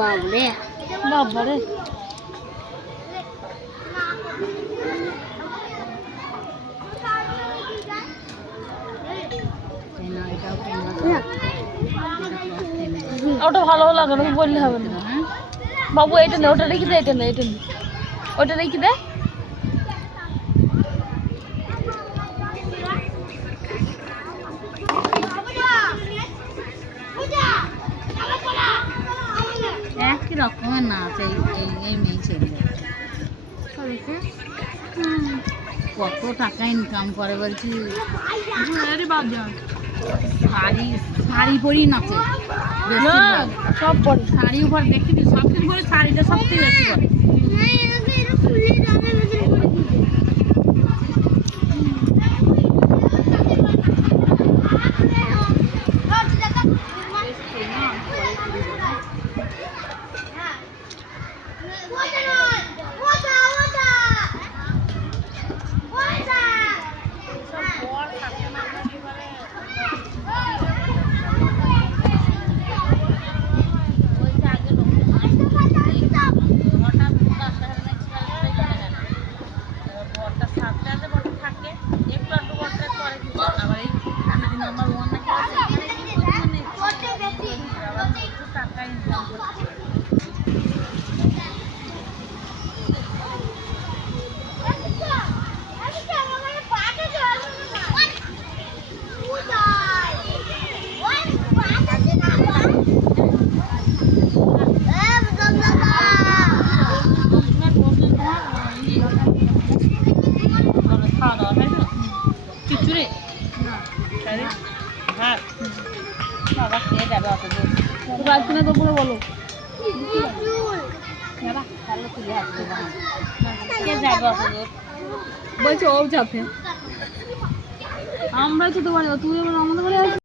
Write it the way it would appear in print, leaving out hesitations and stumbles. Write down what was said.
বাবরে বাবারে ওটা ভালো লাগে না, বললে হবে না। বাবু এটা নে, ওটা রেখে দে, এটা নে, এটা নে, ওটা রেখে দে। একই রকমের নাচ এই মেয়ে ছেলে কত টাকা ইনকাম করে বলছি। শাড়ি শাড়ি পরেই নাচে সব পরে শাড়ি উপর দেখি সব কিছু করে শাড়িটা সবচেয়ে বেশি করে। বলো বলছো ও যাবে, আমরাই তো তোমার তুই আমাদের বাড়ি